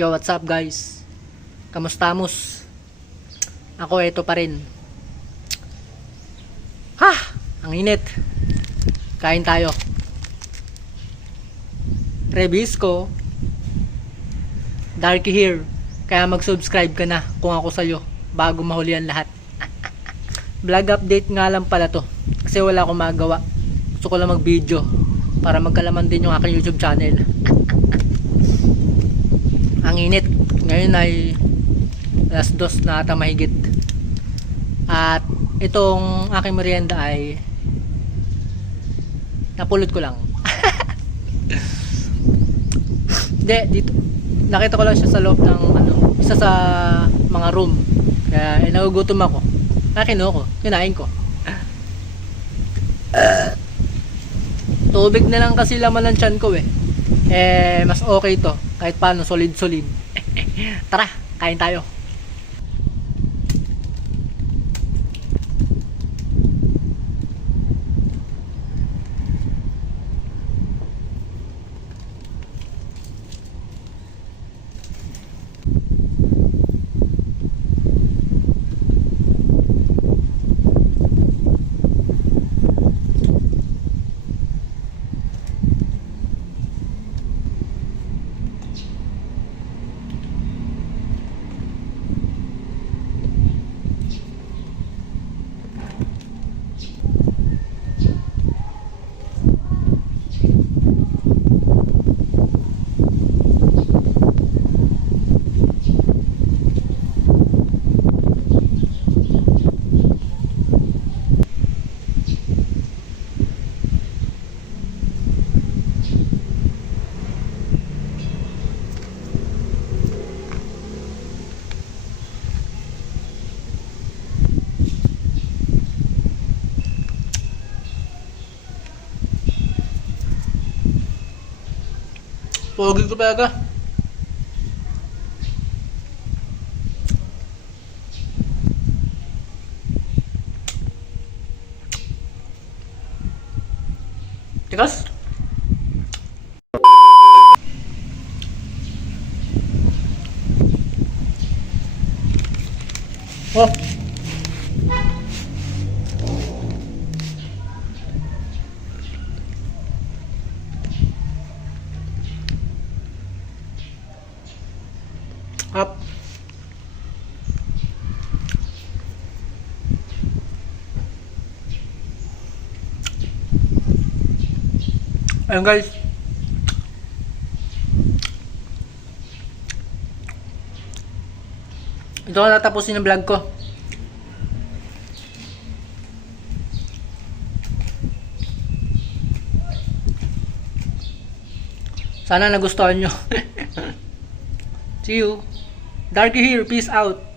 Yo, what's up guys? Kamustamos? Ako ito pa rin. Ha! Ang init. Kain tayo. Rebisco. Darky here. Kaya mag-subscribe ka na kung ako sa'yo bago mahuli ang lahat. Vlog update nga lang pala to. Kasi wala akong magawa. Gusto ko lang mag-video para magkalaman din yung aking YouTube channel. Ang init. Ngayon ay alas 2 na ata mahigit. At itong aking merienda ay napulot ko lang. Hindi, dito nakita ko lang siya sa loob ng isa sa mga room. Kaya nagugutom ako. Kinuha ko, kinain ko. Tubig na lang kasi laman ng tiyan ko eh. Mas okay to. Kahit paano, solid. Tara, kain tayo. Pogi ko talaga. Tikas? Oh. Up. Ayun guys. Ito na tatapusin yung vlog ko. Sana nagustuhan nyo. See you. Darky here. Peace out.